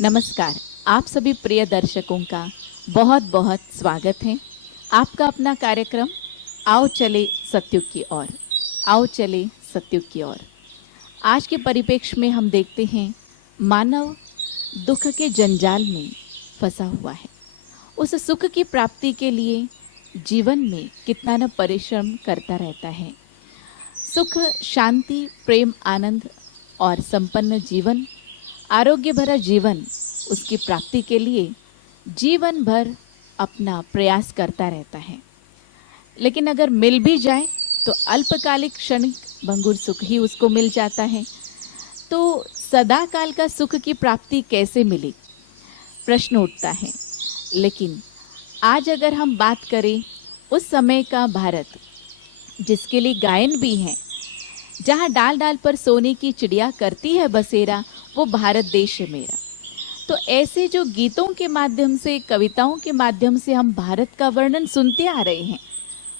नमस्कार। आप सभी प्रिय दर्शकों का बहुत बहुत स्वागत है। आपका अपना कार्यक्रम आओ चले सत्युग की ओर। आओ चले सत्युग की ओर। आज के परिप्रेक्ष्य में हम देखते हैं मानव दुख के जंजाल में फंसा हुआ है। उस सुख की प्राप्ति के लिए जीवन में कितना न परिश्रम करता रहता है। सुख, शांति, प्रेम, आनंद और संपन्न जीवन, आरोग्य भरा जीवन, उसकी प्राप्ति के लिए जीवन भर अपना प्रयास करता रहता है। लेकिन अगर मिल भी जाए तो अल्पकालिक क्षणिक भंगुर सुख ही उसको मिल जाता है। तो सदा काल का सुख की प्राप्ति कैसे मिली, प्रश्न उठता है। लेकिन आज अगर हम बात करें उस समय का भारत, जिसके लिए गायन भी है, जहाँ डाल डाल पर सोने की चिड़िया करती है बसेरा, वो भारत देश है मेरा। तो ऐसे जो गीतों के माध्यम से, कविताओं के माध्यम से हम भारत का वर्णन सुनते आ रहे हैं,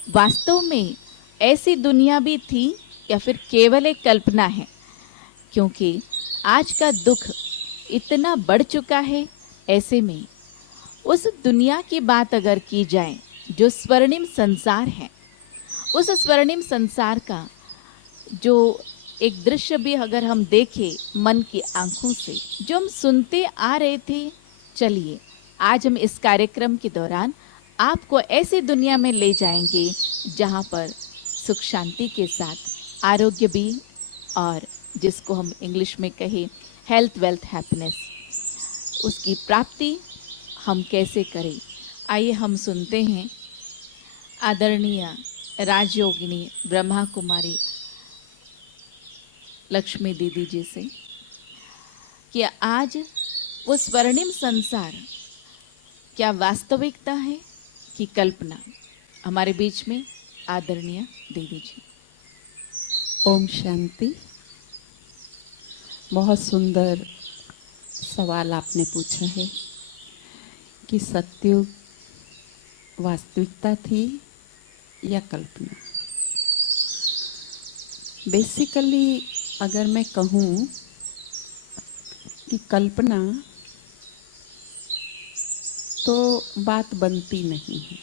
वास्तव में ऐसी दुनिया भी थी या फिर केवल एक कल्पना है? क्योंकि आज का दुख इतना बढ़ चुका है। ऐसे में उस दुनिया की बात अगर की जाए जो स्वर्णिम संसार है, उस स्वर्णिम संसार का जो एक दृश्य भी अगर हम देखें मन की आंखों से, जो हम सुनते आ रहे थे, चलिए आज हम इस कार्यक्रम के दौरान आपको ऐसी दुनिया में ले जाएंगे जहां पर सुख शांति के साथ आरोग्य भी, और जिसको हम इंग्लिश में कहें हेल्थ, वेल्थ, हैप्पीनेस, उसकी प्राप्ति हम कैसे करें। आइए हम सुनते हैं आदरणीय राजयोगिनी ब्रह्मा कुमारी लक्ष्मी दीदी जी से कि आज वो स्वर्णिम संसार क्या वास्तविकता है कि कल्पना। हमारे बीच में आदरणीय दीदी जी। ओम शांति। बहुत सुंदर सवाल आपने पूछा है कि सत्युग वास्तविकता थी या कल्पना। बेसिकली अगर मैं कहूँ कि कल्पना, तो बात बनती नहीं है।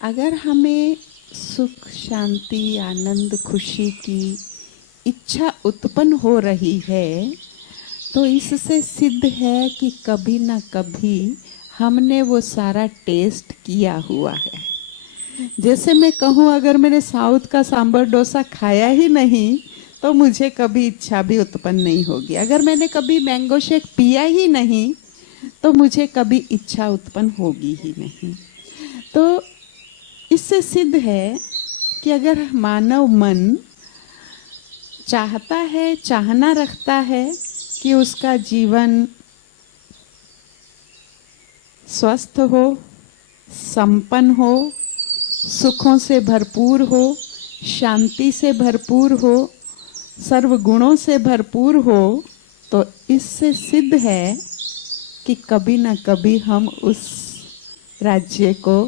अगर हमें सुख, शांति, आनंद, खुशी की इच्छा उत्पन्न हो रही है, तो इससे सिद्ध है कि कभी ना कभी हमने वो सारा टेस्ट किया हुआ है। जैसे मैं कहूँ, अगर मैंने साउथ का सांभर डोसा खाया ही नहीं तो मुझे कभी इच्छा भी उत्पन्न नहीं होगी। अगर मैंने कभी मैंगो शेक पिया ही नहीं तो मुझे कभी इच्छा उत्पन्न होगी ही नहीं। तो इससे सिद्ध है कि अगर मानव मन चाहता है, चाहना रखता है कि उसका जीवन स्वस्थ हो, संपन्न हो, सुखों से भरपूर हो, शांति से भरपूर हो, सर्व गुणों से भरपूर हो, तो इससे सिद्ध है कि कभी ना कभी हम उस राज्य को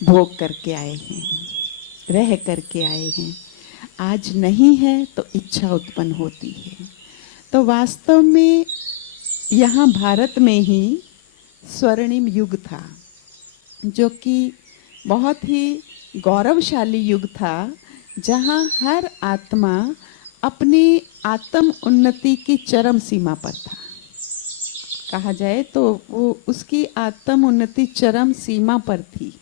भोग करके आए हैं, रह करके आए हैं। आज नहीं है तो इच्छा उत्पन्न होती है। तो वास्तव में यहाँ भारत में ही स्वर्णिम युग था, जो कि बहुत ही गौरवशाली युग था, जहाँ हर आत्मा अपनी आत्म उन्नति की चरम सीमा पर था। कहा जाए तो वो उसकी आत्म उन्नति चरम सीमा पर थी।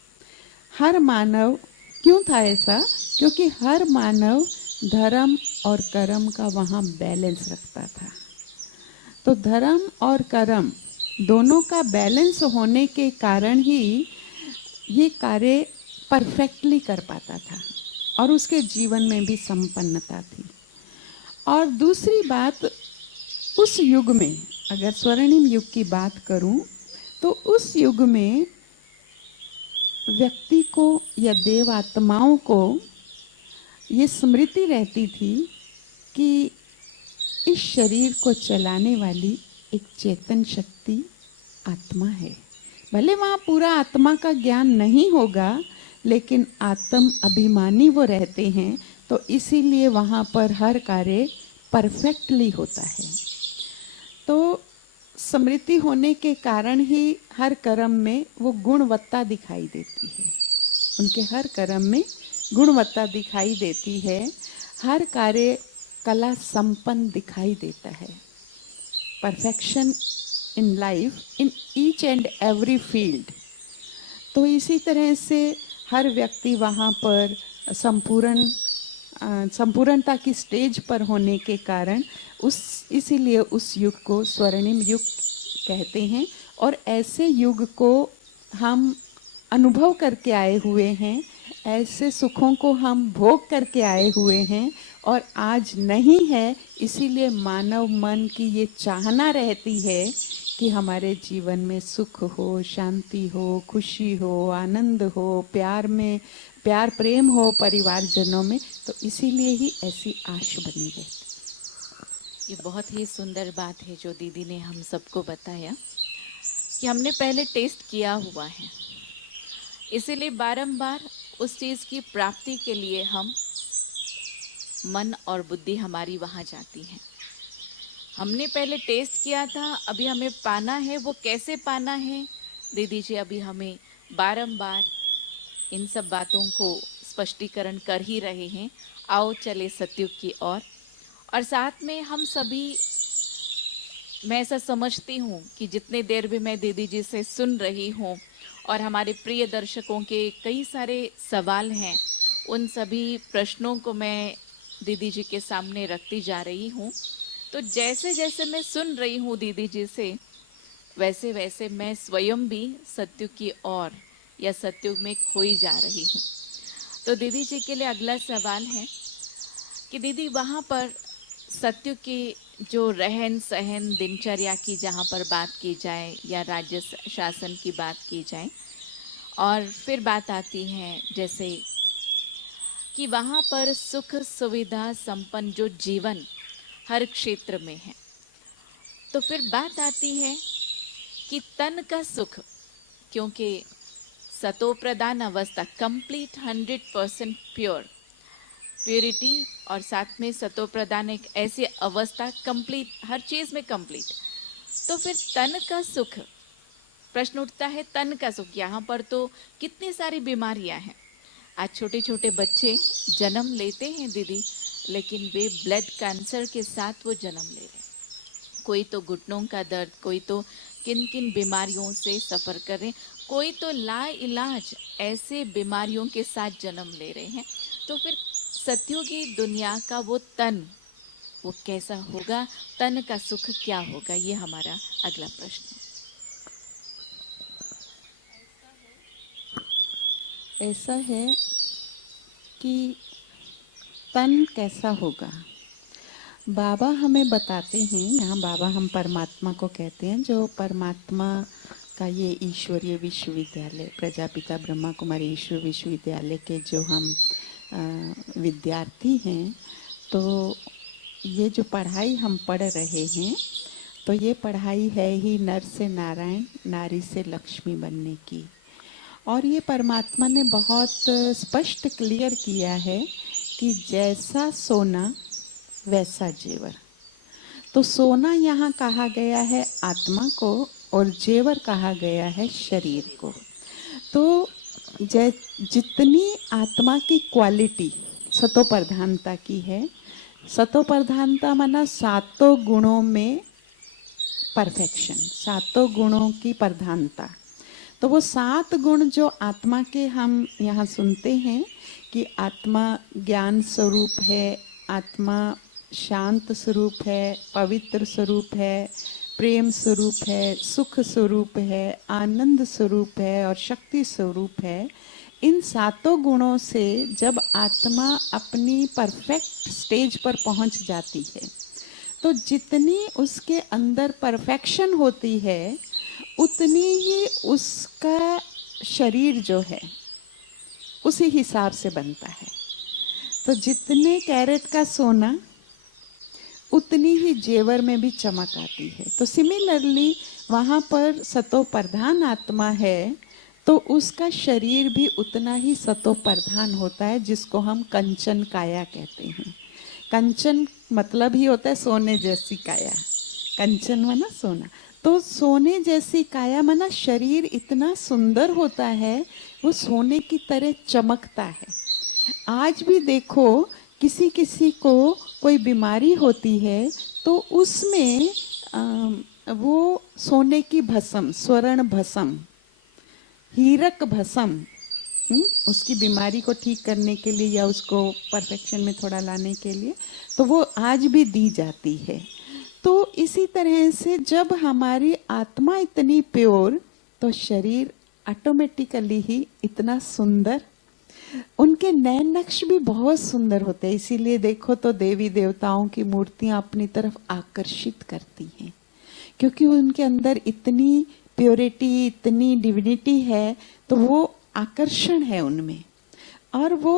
हर मानव, क्यों था ऐसा? क्योंकि हर मानव धर्म और कर्म का वहाँ बैलेंस रखता था। तो धर्म और कर्म दोनों का बैलेंस होने के कारण ही ये कार्य परफेक्टली कर पाता था और उसके जीवन में भी संपन्नता थी। और दूसरी बात, उस युग में अगर स्वर्णिम युग की बात करूं तो उस युग में व्यक्ति को या देव आत्माओं को ये स्मृति रहती थी कि इस शरीर को चलाने वाली एक चेतन शक्ति आत्मा है। भले वहाँ पूरा आत्मा का ज्ञान नहीं होगा, लेकिन आत्म अभिमानी वो रहते हैं, तो इसीलिए वहाँ पर हर कार्य परफेक्टली होता है। तो स्मृति होने के कारण ही हर कर्म में वो गुणवत्ता दिखाई देती है। उनके हर कर्म में गुणवत्ता दिखाई देती है, हर कार्य कला संपन्न दिखाई देता है। Perfection in life in each and every field. तो इसी तरह से हर व्यक्ति वहाँ पर संपूर्णता की स्टेज पर होने के कारण इसीलिए उस युग को स्वर्णिम युग कहते हैं। और ऐसे युग को हम अनुभव करके आए हुए हैं, ऐसे सुखों को हम भोग करके आए हुए हैं और आज नहीं है। इसीलिए मानव मन की ये चाहना रहती है कि हमारे जीवन में सुख हो, शांति हो, खुशी हो, आनंद हो, प्यार प्रेम हो परिवारजनों में। तो इसीलिए ही ऐसी आश बनी रहती। ये बहुत ही सुंदर बात है जो दीदी ने हम सबको बताया कि हमने पहले टेस्ट किया हुआ है, इसीलिए बारंबार उस चीज़ की प्राप्ति के लिए हम मन और बुद्धि हमारी वहाँ जाती है। हमने पहले टेस्ट किया था, अभी हमें पाना है। वो कैसे पाना है दीदी जी अभी हमें बारंबार इन सब बातों को स्पष्टीकरण कर ही रहे हैं। आओ चले सतयुग की ओर। और साथ में हम सभी, मैं ऐसा समझती हूँ कि जितने देर भी मैं दीदी जी से सुन रही हूँ और हमारे प्रिय दर्शकों के कई सारे सवाल हैं, उन सभी प्रश्नों को मैं दीदी जी के सामने रखती जा रही हूँ। तो जैसे जैसे मैं सुन रही हूँ दीदी जी से, वैसे वैसे मैं स्वयं भी सत्युग की ओर या सत्युग में खोई जा रही हूँ। तो दीदी जी के लिए अगला सवाल है कि दीदी वहाँ पर सत्युग की जो रहन सहन दिनचर्या की जहाँ पर बात की जाए या राज्य शासन की बात की जाए, और फिर बात आती है जैसे कि वहाँ पर सुख सुविधा संपन्न जो जीवन हर क्षेत्र में है, तो फिर बात आती है कि तन का सुख, क्योंकि सतो प्रधान अवस्था कंप्लीट 100% प्योरिटी, और साथ में सतो प्रधान एक ऐसी अवस्था कंप्लीट, हर चीज में कंप्लीट। तो फिर तन का सुख, प्रश्न उठता है तन का सुख। यहाँ पर तो कितनी सारी बीमारियां हैं। आज छोटे छोटे बच्चे जन्म लेते हैं दीदी, लेकिन वे ब्लड कैंसर के साथ वो जन्म ले रहे हैं। कोई तो घुटनों का दर्द, कोई तो किन किन बीमारियों से सफ़र कर रहे हैं, कोई तो लाइलाज ऐसे बीमारियों के साथ जन्म ले रहे हैं। तो फिर सत्युगी दुनिया का वो तन, वो कैसा होगा, तन का सुख क्या होगा, ये हमारा अगला प्रश्न है। ऐसा है कि तन कैसा होगा, बाबा हमें बताते हैं। यहाँ बाबा हम परमात्मा को कहते हैं, जो परमात्मा का ये ईश्वरीय विश्वविद्यालय, प्रजापिता ब्रह्मा कुमारी ईश्वर विश्वविद्यालय के जो हम विद्यार्थी हैं, तो ये जो पढ़ाई हम पढ़ रहे हैं, तो ये पढ़ाई है ही नर से नारायण, नारी से लक्ष्मी बनने की। और ये परमात्मा ने बहुत स्पष्ट क्लियर किया है कि जैसा सोना वैसा जेवर। तो सोना यहाँ कहा गया है आत्मा को और जेवर कहा गया है शरीर को। तो जितनी आत्मा की क्वालिटी सतो प्रधानता की है, सतो प्रधानता माना सातों गुणों में परफेक्शन, सातों गुणों की प्रधानता। तो वो 7 गुण जो आत्मा के हम यहाँ सुनते हैं कि आत्मा ज्ञान स्वरूप है, आत्मा शांत स्वरूप है, पवित्र स्वरूप है, प्रेम स्वरूप है, सुख स्वरूप है, आनंद स्वरूप है और शक्ति स्वरूप है। इन 7 गुणों से जब आत्मा अपनी परफेक्ट स्टेज पर पहुंच जाती है, तो जितनी उसके अंदर परफेक्शन होती है, उतनी ही उसका शरीर जो है उसी हिसाब से बनता है। तो जितने कैरेट का सोना, उतनी ही जेवर में भी चमक आती है। तो सिमिलरली वहाँ पर सतो प्रधान आत्मा है, तो उसका शरीर भी उतना ही सतो प्रधान होता है, जिसको हम कंचन काया कहते हैं। कंचन मतलब ही होता है सोने जैसी काया, कंचन माना सोना। तो सोने जैसी काया माना शरीर इतना सुंदर होता है, वो सोने की तरह चमकता है। आज भी देखो, किसी किसी को कोई बीमारी होती है तो उसमें वो सोने की भस्म, स्वर्ण भस्म, हीरक भस्म, उसकी बीमारी को ठीक करने के लिए या उसको परफेक्शन में थोड़ा लाने के लिए, तो वो आज भी दी जाती है। तो इसी तरह से जब हमारी आत्मा इतनी प्योर, तो शरीर ऑटोमेटिकली ही इतना सुंदर। उनके नैन नक्श भी बहुत सुंदर होते हैं, इसीलिए देखो तो देवी देवताओं की मूर्तियां अपनी तरफ आकर्षित करती हैं, क्योंकि उनके अंदर इतनी प्योरिटी, इतनी डिविनिटी है, तो वो आकर्षण है उनमें। और वो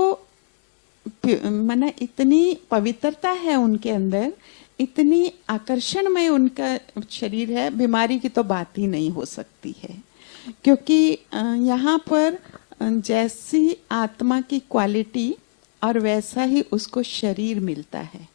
माना इतनी पवित्रता है उनके अंदर, इतनी आकर्षणमय उनका शरीर है, बीमारी की तो बात ही नहीं हो सकती है। क्योंकि यहाँ पर जैसी आत्मा की क्वालिटी और वैसा ही उसको शरीर मिलता है,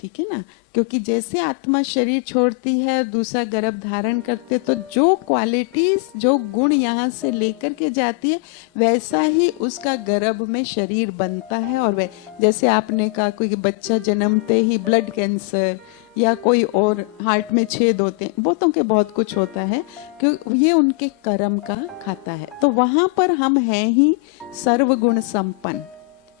ठीक है ना। क्योंकि जैसे आत्मा शरीर छोड़ती है, दूसरा गर्भ धारण करते, तो जो क्वालिटीज, जो गुण यहाँ से लेकर के जाती है, वैसा ही उसका गर्भ में शरीर बनता है। और जैसे आपने कहा, कोई बच्चा जन्मते ही ब्लड कैंसर या कोई और हार्ट में छेद होते हैं, बहुतों के बहुत कुछ होता है, क्योंकि ये उनके कर्म का खाता है। तो वहां पर हम हैं ही सर्वगुण संपन्न,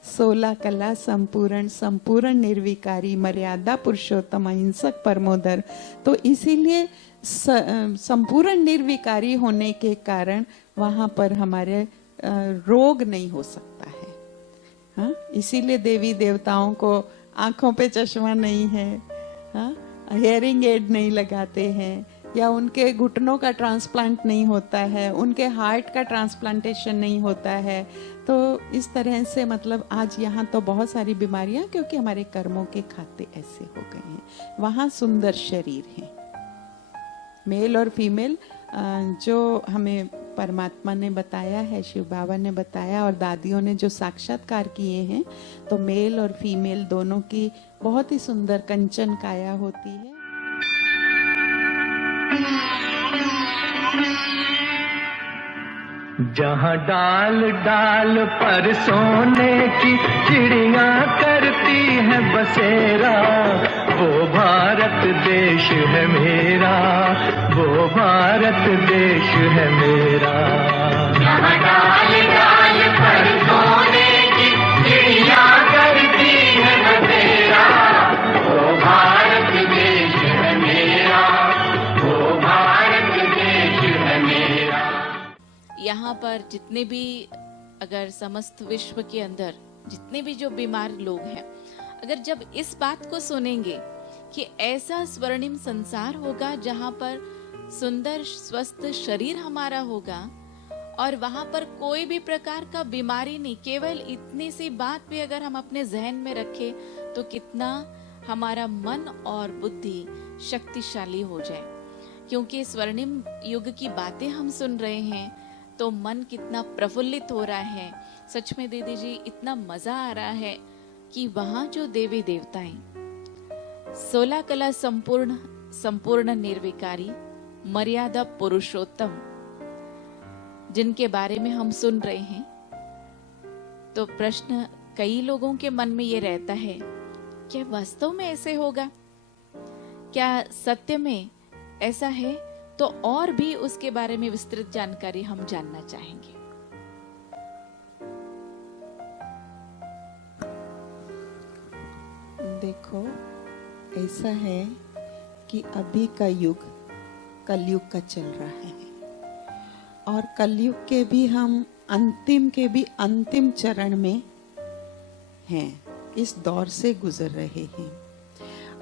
16 कला संपूर्ण, संपूर्ण निर्विकारी, मर्यादा पुरुषोत्तम, अहिंसक, परमोदर। तो इसीलिए संपूर्ण निर्विकारी होने के कारण वहां पर हमारे रोग नहीं हो सकता है। हाँ, इसीलिए देवी देवताओं को आंखों पे चश्मा नहीं है, हाँ, हेयरिंग एड नहीं लगाते हैं, या उनके घुटनों का ट्रांसप्लांट नहीं होता है, उनके हार्ट का ट्रांसप्लांटेशन नहीं होता है। तो इस तरह से मतलब आज यहाँ तो बहुत सारी बीमारियां, क्योंकि हमारे कर्मों के खाते ऐसे हो गए हैं। वहाँ सुंदर शरीर है, मेल और फीमेल, जो हमें परमात्मा ने बताया है, शिव बाबा ने बताया और दादियों ने जो साक्षात्कार किए हैं, तो मेल और फीमेल दोनों की बहुत ही सुंदर कंचन काया होती है। जहाँ डाल डाल पर सोने की चिड़िया करती है बसेरा, वो भारत देश है मेरा, वो भारत देश है मेरा। जहाँ डाल डाल पर सोने की चिड़िया करती है बसेरा, वो भारत देश है मेरा, वो भारत देश है मेरा। यहाँ पर जितने भी, अगर समस्त विश्व के अंदर जितने भी जो बीमार लोग हैं, अगर जब इस बात को सुनेंगे कि ऐसा स्वर्णिम संसार होगा जहाँ पर सुंदर स्वस्थ शरीर हमारा होगा और वहाँ पर कोई भी प्रकार का बीमारी नहीं, केवल इतनी सी बात भी अगर हम अपने जहन में रखें तो कितना हमारा मन और बुद्धि शक्तिशाली हो जाए। क्योंकि स्वर्णिम युग की बातें हम सुन रहे हैं तो मन कितना प्रफुल्लित हो रहा है। सच में दीदी जी, इतना मजा आ रहा है कि वहां जो देवी देवताएं 16 कला संपूर्ण, संपूर्ण निर्विकारी, मर्यादा पुरुषोत्तम, जिनके बारे में हम सुन रहे हैं, तो प्रश्न कई लोगों के मन में ये रहता है, क्या वास्तव में ऐसे होगा? क्या सत्य में ऐसा है? तो और भी उसके बारे में विस्तृत जानकारी हम जानना चाहेंगे। देखो, ऐसा है कि अभी का युग कलयुग का चल रहा है, और कलयुग के भी हम अंतिम चरण में हैं, इस दौर से गुजर रहे हैं।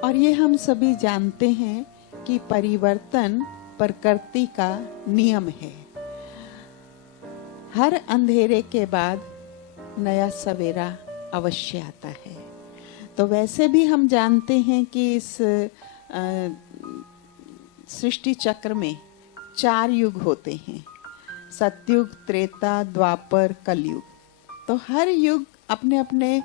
और ये हम सभी जानते हैं कि परिवर्तन प्रकृति का नियम है। हर अंधेरे के बाद नया सवेरा अवश्य आता है। तो वैसे भी हम जानते हैं कि इस सृष्टि चक्र में 4 युग होते हैं, सतयुग, त्रेता, द्वापर, कलयुग। तो हर युग अपने अपने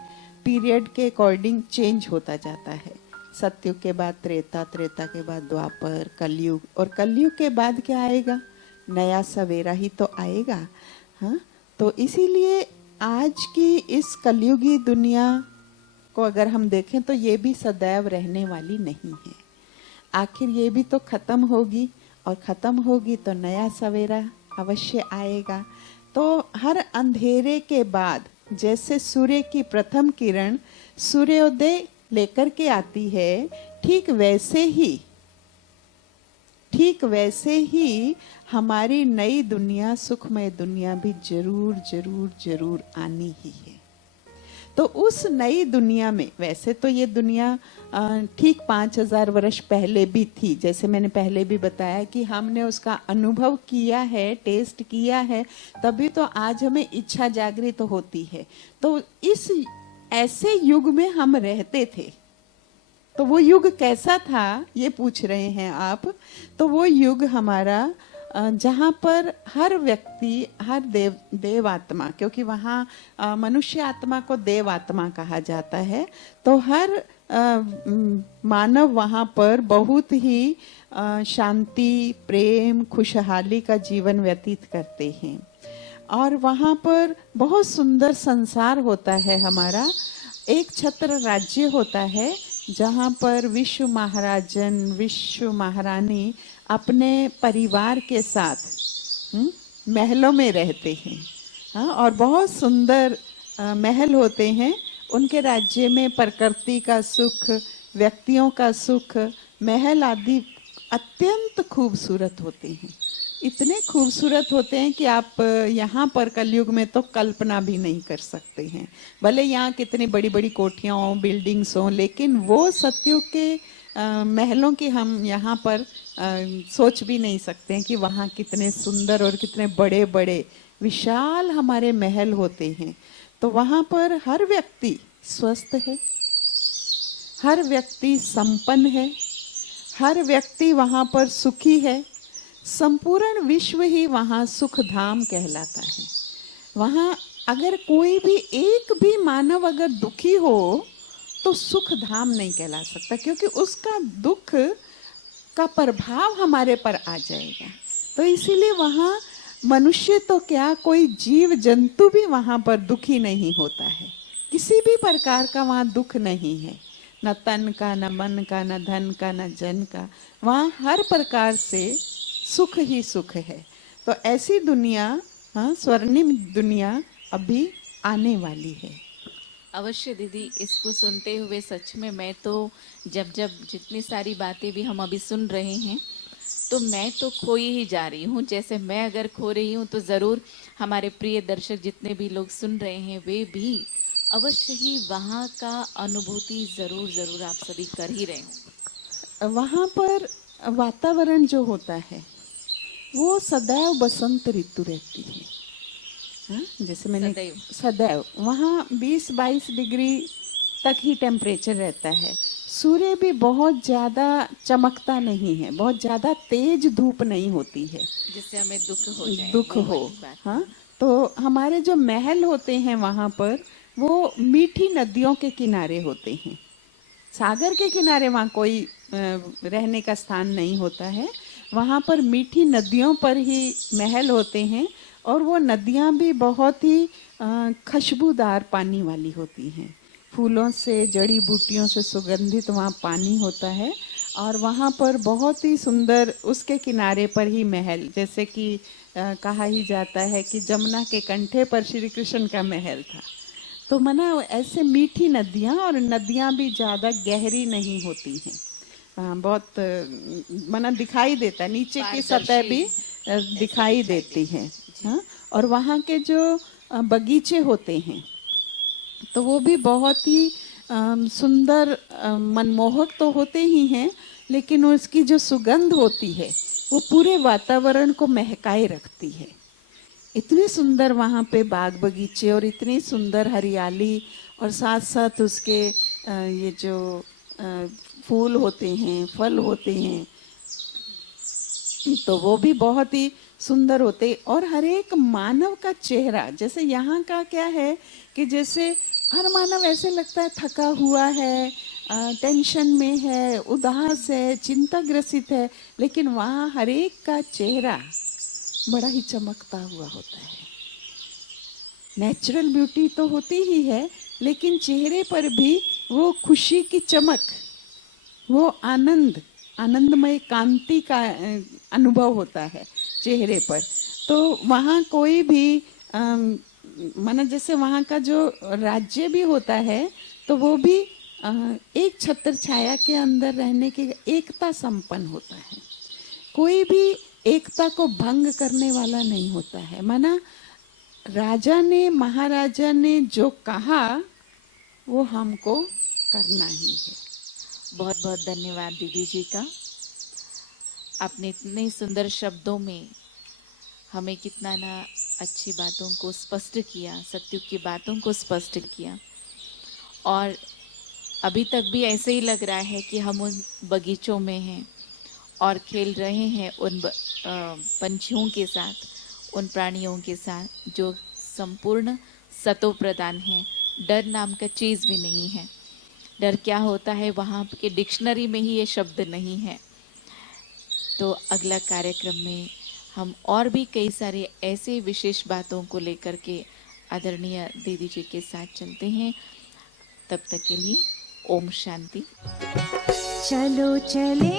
पीरियड के अकॉर्डिंग चेंज होता जाता है। सतयुग के बाद त्रेता, त्रेता के बाद द्वापर, कलयुग, और कलयुग के बाद क्या आएगा? नया सवेरा ही तो आएगा। हाँ, तो इसीलिए आज की इस कलयुगी दुनिया को अगर हम देखें तो ये भी सदैव रहने वाली नहीं है। आखिर ये भी तो खत्म होगी, और खत्म होगी तो नया सवेरा अवश्य आएगा। तो हर अंधेरे के बाद जैसे सूर्य की प्रथम किरण सूर्योदय लेकर के आती है, ठीक वैसे ही हमारी नई दुनिया, सुखमय दुनिया भी जरूर जरूर जरूर आनी ही है। तो उस नई दुनिया में, वैसे तो ये दुनिया ठीक 5000 वर्ष पहले भी थी, जैसे मैंने पहले भी बताया कि हमने उसका अनुभव किया है, टेस्ट किया है, तभी तो आज हमें इच्छा जागृत होती है। तो इस ऐसे युग में हम रहते थे। तो वो युग कैसा था ये पूछ रहे हैं आप। तो वो युग हमारा जहाँ पर हर व्यक्ति, हर देव आत्मा, क्योंकि वहाँ मनुष्य आत्मा को देव आत्मा कहा जाता है, तो हर मानव वहाँ पर बहुत ही शांति, प्रेम, खुशहाली का जीवन व्यतीत करते हैं। और वहाँ पर बहुत सुंदर संसार होता है हमारा। एक छत्र राज्य होता है जहाँ पर विश्व महाराजन, विश्व महारानी अपने परिवार के साथ महलों में रहते हैं। हाँ, और बहुत सुंदर महल होते हैं। उनके राज्य में प्रकृति का सुख, व्यक्तियों का सुख, महल आदि अत्यंत खूबसूरत होते हैं। इतने खूबसूरत होते हैं कि आप यहाँ पर कलयुग में तो कल्पना भी नहीं कर सकते हैं। भले यहाँ कितनी बड़ी बड़ी कोठियाँ हों, बिल्डिंग्स हों, लेकिन वो सतयुग के महलों की हम यहाँ पर सोच भी नहीं सकते हैं कि वहाँ कितने सुंदर और कितने बड़े बड़े विशाल हमारे महल होते हैं। तो वहाँ पर हर व्यक्ति स्वस्थ है, हर व्यक्ति संपन्न है, हर व्यक्ति वहाँ पर सुखी है। संपूर्ण विश्व ही वहाँ सुख धाम कहलाता है। वहाँ अगर कोई भी एक भी मानव अगर दुखी हो तो सुख धाम नहीं कहला सकता, क्योंकि उसका दुख का प्रभाव हमारे पर आ जाएगा। तो इसीलिए वहाँ मनुष्य तो क्या, कोई जीव जंतु भी वहाँ पर दुखी नहीं होता है। किसी भी प्रकार का वहाँ दुख नहीं है, न तन का, न मन का, न धन का, न जन का। वहाँ हर प्रकार से सुख ही सुख है। तो ऐसी दुनिया, हाँ, स्वर्णिम दुनिया अभी आने वाली है। अवश्य दीदी, इसको सुनते हुए सच में मैं तो जब जितनी सारी बातें भी हम अभी सुन रहे हैं, तो मैं तो खोई ही जा रही हूँ। जैसे मैं अगर खो रही हूँ तो ज़रूर हमारे प्रिय दर्शक जितने भी लोग सुन रहे हैं वे भी अवश्य ही वहाँ का अनुभूति ज़रूर आप सभी कर ही रहे हो। वहाँ पर वातावरण जो होता है वो सदैव बसंत ऋतु रहती है। हाँ, जैसे मैंने सदैव वहाँ 20-22 डिग्री तक ही टेम्परेचर रहता है। सूर्य भी बहुत ज़्यादा चमकता नहीं है, बहुत ज़्यादा तेज धूप नहीं होती है जिससे हमें दुख हो। हाँ, तो हमारे जो महल होते हैं वहाँ पर वो मीठी नदियों के किनारे होते हैं। सागर के किनारे वहाँ कोई रहने का स्थान नहीं होता है। वहाँ पर मीठी नदियों पर ही महल होते हैं, और वो नदियाँ भी बहुत ही खुशबूदार पानी वाली होती हैं। फूलों से, जड़ी बूटियों से सुगंधित वहाँ पानी होता है। और वहाँ पर बहुत ही सुंदर, उसके किनारे पर ही महल, जैसे कि कहा ही जाता है कि जमुना के कंठे पर श्री कृष्ण का महल था। तो मना ऐसे मीठी नदियाँ, और नदियाँ भी ज़्यादा गहरी नहीं होती हैं। बहुत मना दिखाई देता है, नीचे की सतह भी दिखाई देती है। हाँ, और वहाँ के जो बगीचे होते हैं तो वो भी बहुत ही सुंदर, मनमोहक तो होते ही हैं, लेकिन उसकी जो सुगंध होती है वो पूरे वातावरण को महकाए रखती है। इतने सुंदर वहाँ पे बाग बगीचे और इतनी सुंदर हरियाली, और साथ साथ उसके ये जो फूल होते हैं, फल होते हैं, तो वो भी बहुत ही सुंदर होते। और हर एक मानव का चेहरा, जैसे यहाँ का क्या है कि जैसे हर मानव ऐसे लगता है थका हुआ है, टेंशन में है, उदास है, चिंताग्रसित है, लेकिन वहाँ हर एक का चेहरा बड़ा ही चमकता हुआ होता है। नेचुरल ब्यूटी तो होती ही है, लेकिन चेहरे पर भी वो खुशी की चमक, वो आनंदमय कांति का अनुभव होता है चेहरे पर। तो वहाँ कोई भी माना जैसे वहाँ का जो राज्य भी होता है तो वो भी एक छत्र छाया के अंदर रहने की एकता संपन्न होता है। कोई भी एकता को भंग करने वाला नहीं होता है। माना राजा ने, महाराजा ने जो कहा वो हमको करना ही है। बहुत बहुत धन्यवाद दीदी जी का। आपने इतने सुंदर शब्दों में हमें कितना ना अच्छी बातों को स्पष्ट किया, सत्युग की बातों को स्पष्ट किया। और अभी तक भी ऐसे ही लग रहा है कि हम उन बगीचों में हैं और खेल रहे हैं उन पंछियों के साथ, उन प्राणियों के साथ जो संपूर्ण सतो प्रदान हैं। डर नाम का चीज़ भी नहीं है। डर क्या होता है वहाँ के डिक्शनरी में ही ये शब्द नहीं है। तो अगला कार्यक्रम में हम और भी कई सारे ऐसे विशेष बातों को लेकर के आदरणीय दीदी जी के साथ चलते हैं। तब तक के लिए ओम शांति। चलो चले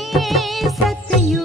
सतयुग